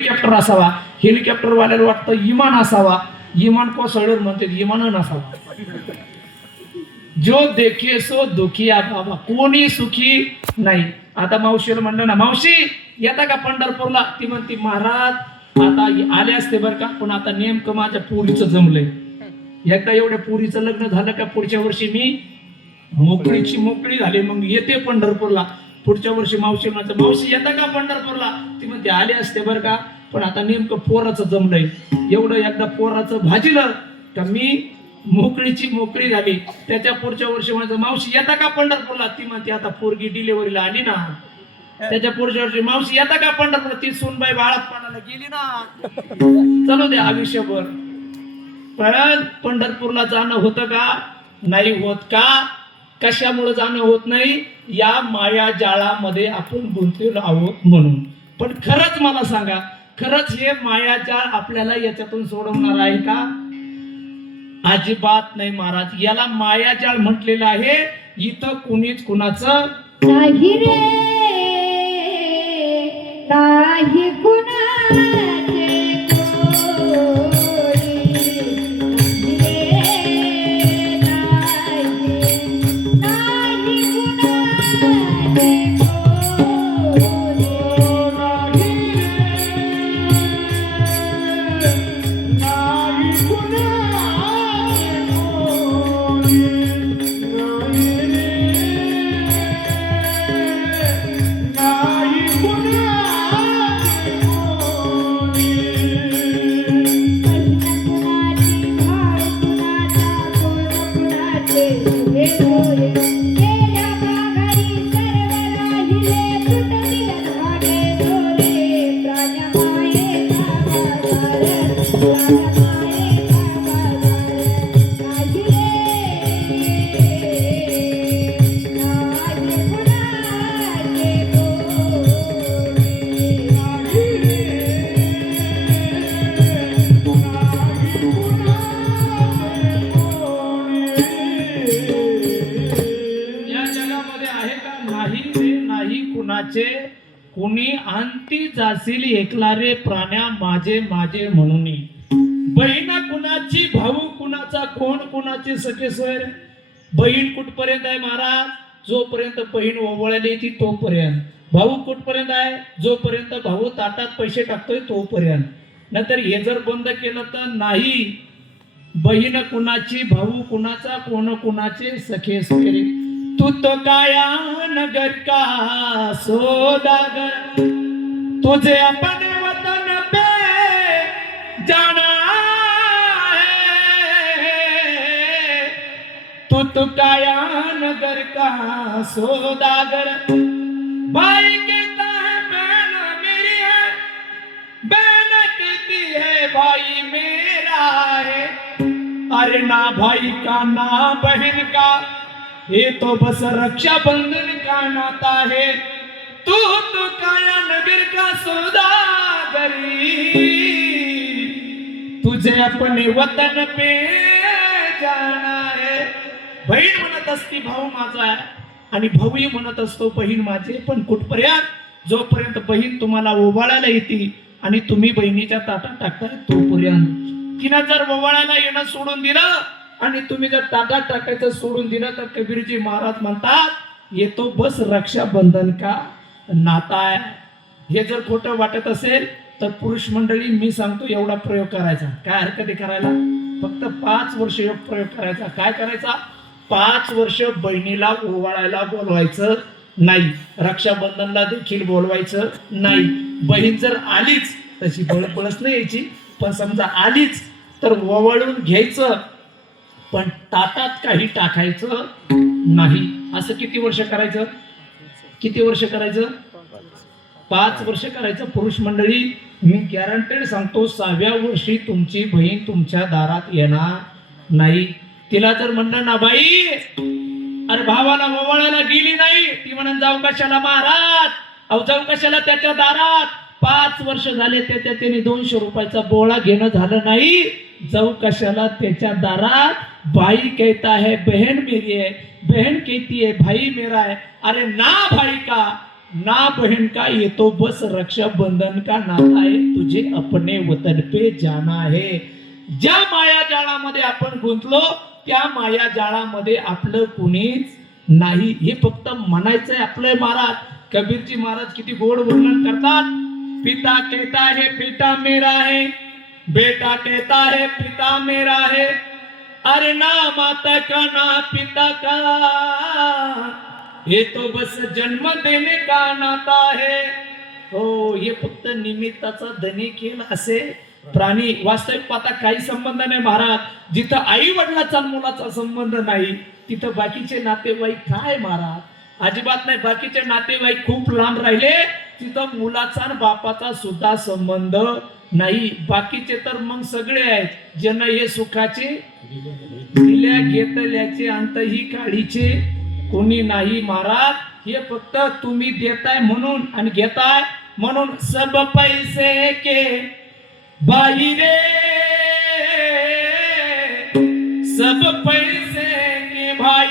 Helicopter असावा, helicopter वाल्याला वाटतं विमान असावा, विमान कोसळलं म्हणते विमान नसावा. जो देखे सो दुखिया बाबा, कोणी सुखी नाही. आता मावशीला म्हणलं ना, मावशी येता का पंढरपूरला? ती म्हणते महाराज आता आले असते बरं का, पण आता नेमकं माझ्या पोरीचं जमलंय. एकदा एवढ्या पोरीचं लग्न झालं का पुढच्या वर्षी मी मोकळी झाली, मग येते पंढरपूरला. पुढच्या वर्षी मावशी म्हणते, मावशी येता का पंढरपूरला? ती म्हणते आले असते बरं का, पण आता नेमकं पोराचं जमलंय. एवढं एकदा पोराचं भाजीलं का मी मोकळी झाली. त्याच्या पुढच्या वर्षी म्हणते, मावशी येता का पंढरपूरला? ती म्हणते आता पोरगी डिलिव्हरीला आली ना. त्याच्या पुढच्या वर्षी, मावशी येता का पंढरपूरला? ती सूनबाई बाळापणाला गेली ना. चलो दे आयुष्यभर. पण पंढरपूरला जाणं होतं का? नाही होत. का? कशामुळे जाणं होत नाही? या माया जाळामध्ये आपण गुंतलेलो आहोत म्हणून. पण खरंच मला सांगा, खरंच हे मायाजाळ आपल्याला याच्यातून सोडवणार आहे का? अजिबात नाही महाराज. याला मायाजाळ म्हटलेलं आहे. इथं कुणीच कुणाचं नाही रे, नाही कुणाचे कुणी आणती जाशील एकला रे प्राण्या माझे माझे म्हणून. बहीण कुणाची, भाऊ कुणाचा, कोण कुणाची सखे सोयर. बहीण कुठपर्यंत आहे महाराज? जोपर्यंत बहीण ओवळायला येते तोपर्यंत. भाऊ कुठपर्यंत आहे? जोपर्यंत भाऊ ताटात पैसे टाकतोय तोपर्यंत. नंतर हे जर बंद केलं तर नाही. बहीण कुणाची, भाऊ कुणाचा, कोण कुणाचे सखे सोयरे. तू तो काया नगर का सौदागर, तुझे अपने वतन पे जाना है. तू तो काया नगर का सौदागर. भाई कहता है बहन मेरी है, बहन कहती है भाई मेरा है. अरे ना भाई का ना बहन का, ये तो बस रक्षा बंधन का नाता है. तू तो काया नगर का सौदागरी, तुझे अपने वतन पे जाना है. बहीण म्हणत असती भाऊ माझा आहे, आणि भाऊही म्हणत असतो बहीण माझी. पण कुठपर्यंत? जोपर्यंत बहीण तुम्हाला ओवाळायला येते आणि तुम्ही बहिणीच्या ताटात टाकताय तोपर्यंत. तिनं जर ओवाळायला येणं सोडून दिलं आणि तुम्ही जर ताटात टाकायचं सोडून दिलं तर कबीरजी महाराज म्हणतात, ये तो बस रक्षाबंधन का नाता आहे. हे जर खोटं वाटत असेल तर पुरुष मंडळी मी सांगतो एवढा प्रयोग करायचा. काय हरकत आहे करायला? फक्त 5 वर्ष एक प्रयोग करायचा. काय करायचा? 5 वर्ष बहिणीला ओवाळायला बोलवायचं नाही, रक्षाबंधनला देखील बोलवायचं नाही. बहीण जर आलीच, तशी बळबळच नाही यायची, पण समजा आलीच तर ओवाळून घ्यायचं, पण ताटात काही टाकायचं नाही. असं किती वर्ष करायचं? किती वर्ष करायचं? 5 वर्ष करायचं. पुरुष मंडळी मी गॅरंटेड सांगतो 6व्या वर्षी तुमची बहीण तुमच्या दारात येणार नाही. तिला जर म्हणलं ना बाई अरे भावाला ओवाळायला गेली नाही, ती म्हणून जाऊ कशाला महाराज? अहो जाऊ कशाला त्याच्या दारात? 5 वर्ष झाले त्याने 200 रुपयाचा बोळा घेणं झालं नाही. जाऊ कशाला त्याच्या दारात? भाई कहता है बहन मेरी है, बहन कहती है भाई मेरा है. अरे ना भाई का ना बहन का ये तो बस रक्षाबंधन का नाता है, तुझे अपने वतन पे जाना है. ज्या माया जाळामध्ये आपण गुंतलो त्या माया जाळामध्ये आपलं कुणीच नाही. हे फक्त म्हणायचंय आपलं. महाराज कबीरजी महाराज किती गोड वर्णन करतात. पिता कहता है पिता मेरा है, बेटा कहता है पिता मेरा है, अरे ना माता का ना पिता का, ये तो बस जन्म देने का नाता है. हो, हे फक्त निमित्ताचा धनी खेळ असे प्राणी. वास्तविक पाहता काही संबंध नाही महाराज. जिथं आई वडिलाचा मुलाचा संबंध नाही तिथं बाकीचे नातेवाईक काय महाराज? अजिबात नाही. बाकीचे नातेवाईक खूप लांब राहिले तिथं मुलाचा आणि बापाचा सुद्धा संबंध नाही. बाकीचे तर मग सगळे आहेत जन हे सुखाचे दिल्या घेतल्याचे अंत ही काळीचे कोणी नाही महाराज. हे फक्त तुम्ही देताय म्हणून आणि घेताय म्हणून. सब पैसे के भाई रे, सब पैसे के भाई,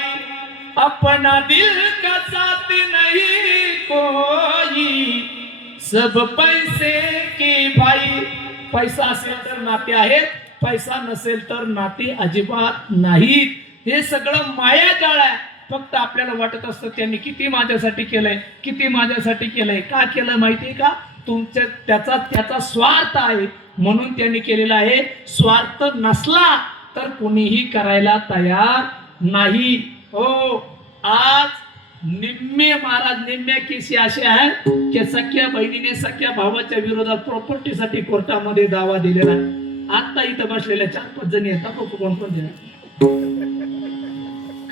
अपना दिल का साथ नहीं कोई. सब पैसे के भाई. पैसा असेल तर नाते आहेत, पैसा नसेल तर नाते अजिबात नाहीत. हे सगळं माया जाळ आहे. फक्त आपल्याला वाटत असतं त्यांनी किती माझ्यासाठी केलंय, किती माझ्यासाठी केलंय. का केलं माहितीये का? तुमच्या त्याचा स्वार्थ आहे म्हणून त्यांनी केलेला आहे. स्वार्थ नसला तर कोणीही करायला तयार नाही. हो, आज निम्मे महाराज निम्म्या केसी असे आहेत की सख्या बहिणीने सख्या भावाच्या विरोधात प्रॉपर्टीसाठी कोर्टामध्ये दावा दिलेला आहे. आता इथं बसलेल्या 4-5 जणी येतात. कोण कोण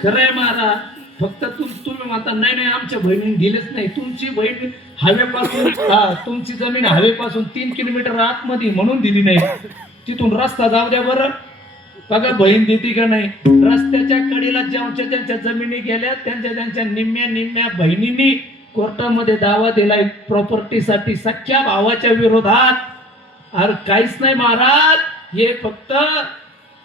खरंय महाराज. फक्त तुम्ही म्हणता नाही आमच्या बहिणीने दिलेच नाही. तुमची बहीण हवेपासून तुमची जमीन हवेपासून 3 किलोमीटर आतमध्ये म्हणून दिली नाही. तिथून रस्ता जाऊ द्या बरं. बघा बहीण देते का नाही. रस्त्याच्या कडेला ज्यांच्या जमिनी गेल्या त्यांच्या निम्म्या बहिणींनी कोर्टामध्ये दावा दिलाय प्रॉपर्टीसाठी सख्या भावाच्या विरोधात. अरे काहीच नाही महाराज. हे फक्त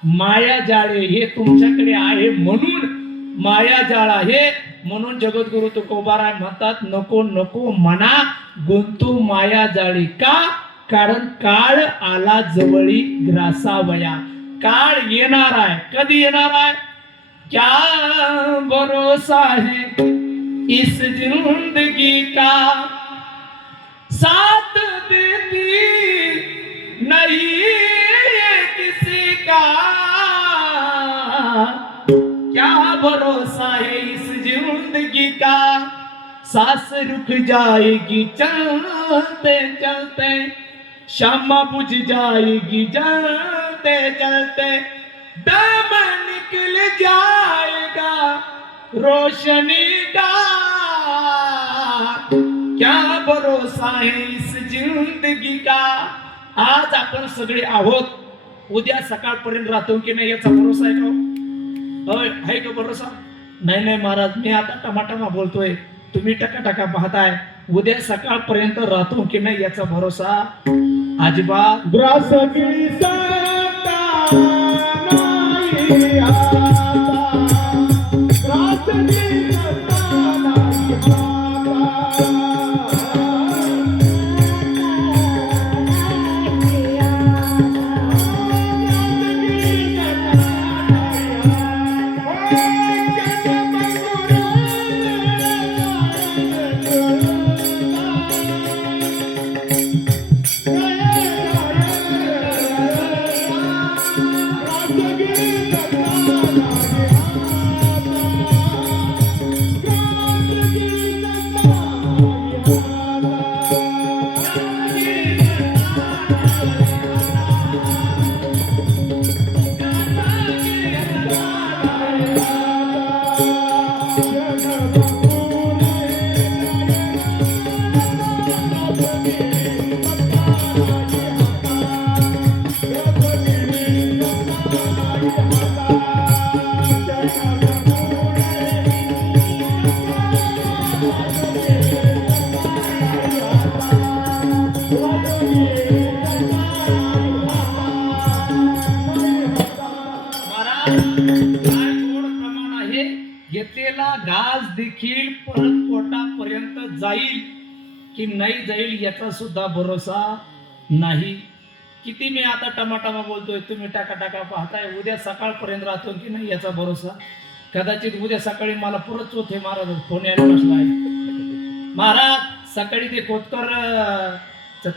माया जाळे. हे तुमच्याकडे आहे म्हणून माया जाळ आहे. म्हणून जगद्गुरु तुकोबाराय म्हणतात नको नको मना गुंतू माया जाळी. का? कारण काळ आला जवळी ग्रासावया. काळ येणार आहे. कधी येणार आहे? क्या भरोसा है इस जिंदगी का, साथ देती नहीं किसी का. क्या भरोसा है इस जिंदगी का, सांस रुक जाएगी चलते चलते, शामा बुझ जाएगी जलते जलते, दम निकल जाएगा रोशनी का. क्या भरोसा है इस जिंदगी का. आज आपण सगळे आहोत, उद्या सकाळपर्यंत राहतो की नाही याचा भरोसा आहे का? होय, आहे का भरोसा? नाही महाराज, मी आता टमाटमा बोलतोय, तुम्ही टकाटका पाहताय. उद्या सकाळपर्यंत राहतो की नाही याचा भरोसा अजिबात. ग्रास गिरी सत्ता नाही आता, ग्रास गिरी सत्ता नाही आता. की नाही जाईल याचा सुद्धा भरोसा नाही. किती मी आता टमाटामा बोलतोय, तुम्ही टाका टाका पाहताय, उद्या सकाळपर्यंत राहतो की नाही याचा भरोसा. कदाचित उद्या सकाळी मला परत चोथे महाराज फोन यायला बसला आहे. महाराज सकाळी ते खोतकर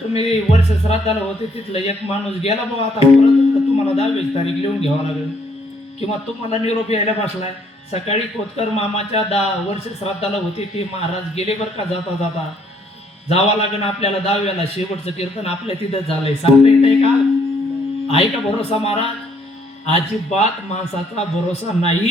तुम्ही वर्ष श्राद्धाला होते तिथलं एक माणूस गेला बाबा, आता परत तुम्हाला 10वीस तारीख लिहून घ्यावं लागेल. किंवा तुम्हाला निरोप यायला बसलाय. सकाळी खोतकर मामाच्या 10 वर्ष श्राद्धाला होते ते महाराज गेले बरं का. जाता जाता जावं लागेल आपल्याला 10व्याला, शेवटचं कीर्तन आपल्या तिथं झालंय. सांगता येतंय का? आहे का भरोसा महाराज? अजिबात माणसाचा भरोसा नाही.